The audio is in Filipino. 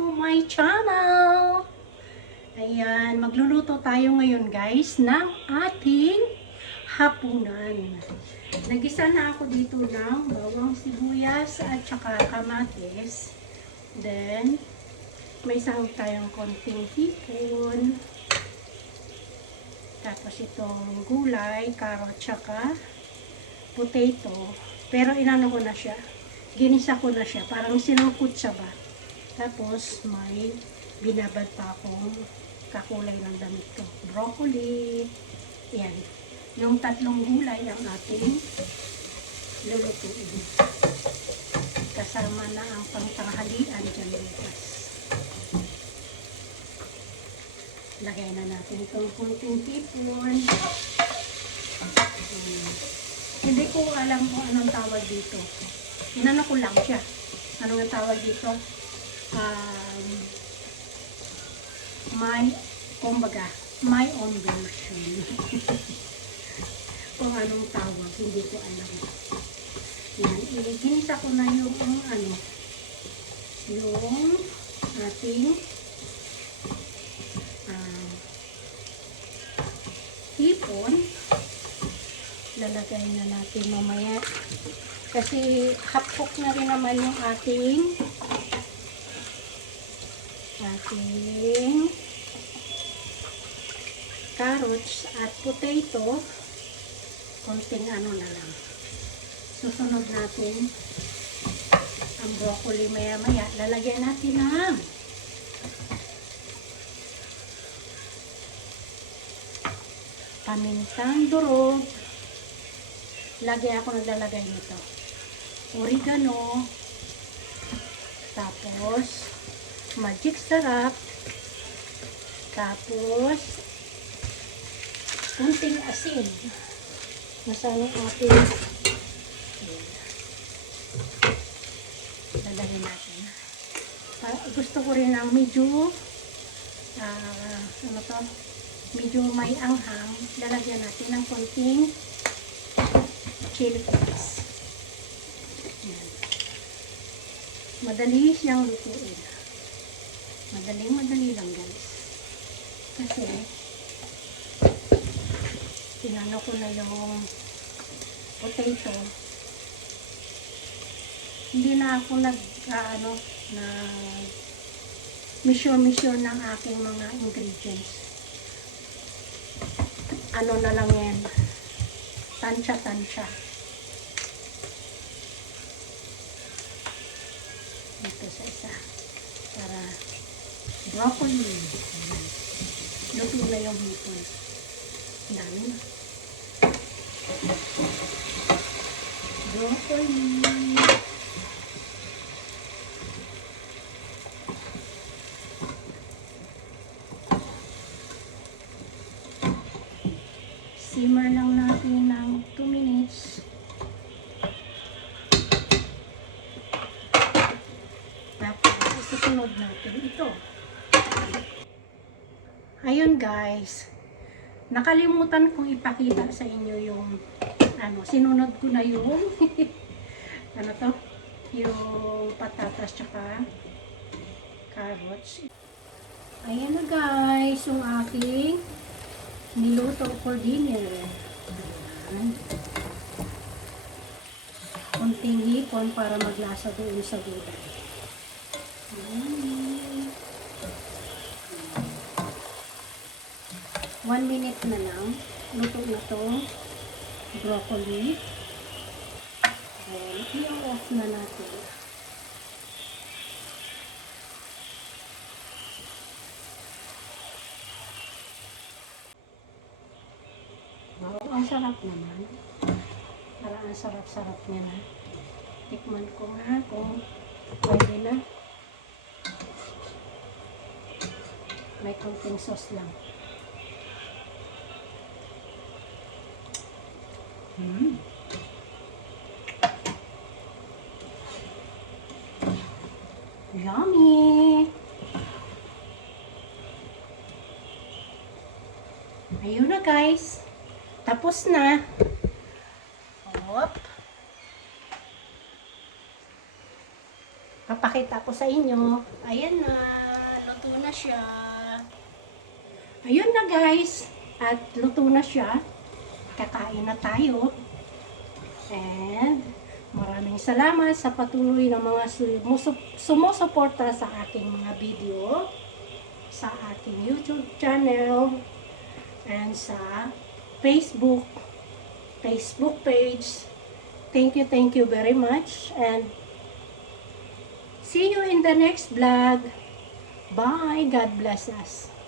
to my channel! Ayan, magluluto tayo ngayon guys ng ating hapunan. Nagisa na ako dito ng bawang sibuyas at saka kamatis. Then, may sahog tayong konting hipon. Tapos itong gulay, carrot, saka potato. Pero inano ko na siya. Ginisa ko na siya. Parang sinangkot siya ba. Tapos may binabad pa akong kakulay ng damit ko. Broccoli. Yan. Yung tatlong gulay ang ating lulutuin. Kasama na ang pangtanghalian dyan bukas. Lagay na natin itong kunting hipon. Hindi ko alam kung anong tawag dito. Inano ko lang siya. Ano ang tawag dito? Kumbaga, my own version. Kung anong tawag, hindi ko alam. Yan, ginisa ko na yung yung ating hipon. Lalagay na natin mamaya. Kasi hapok na rin naman yung ating carrots at potato. Konting ano na lang. Susunod natin ang broccoli maya-maya. Lalagyan natin ng pamintang durog. Naglalagay nito. Oregano. Tapos magic sarap. Tapos kunting asin. Nasaan yung ating lalagyan natin. Gusto ko rin ng medyo medyo may anghang. Lalagyan natin ng konting chili flakes. Yan. Madali siyang lutuin. Madali lang guys. Kasi tinano ko na yung potato. Hindi na ako measure ng aking mga ingredients. Ano na lang yan. Tansya. Dito sa isa. Para broccoli. Luto na yung hipon. Dami na. Broccoli. Simmer lang natin ng 2 minutes. Tapos, susunod natin ito. Ayun guys. Nakalimutan kong ipakita sa inyo yung sinunod ko na yung yung patatas tsaka carrots. Ayan na guys, yung aking niluto for dinner. Ayan. Kunting hipon para maglasa doon sa gulay. Ayan. 1 minute na lang. Luto na to broccoli. Then, i-off na natin. Wow, ang sarap naman. Parang ang sarap-sarap niya na. Tikman ko nga kung pwede na. May konting sauce lang. Yummy! Ayun na guys. Tapos na. Hop. Papakita ko sa inyo. Ayan na, luto na siya. Ayun na guys, at luto na siya. Kakain na tayo. And maraming salamat sa patuloy ng mga sumusuporta sa aking mga video, sa aking YouTube channel, and sa Facebook page. Thank you very much. And see you in the next vlog. Bye. God bless us.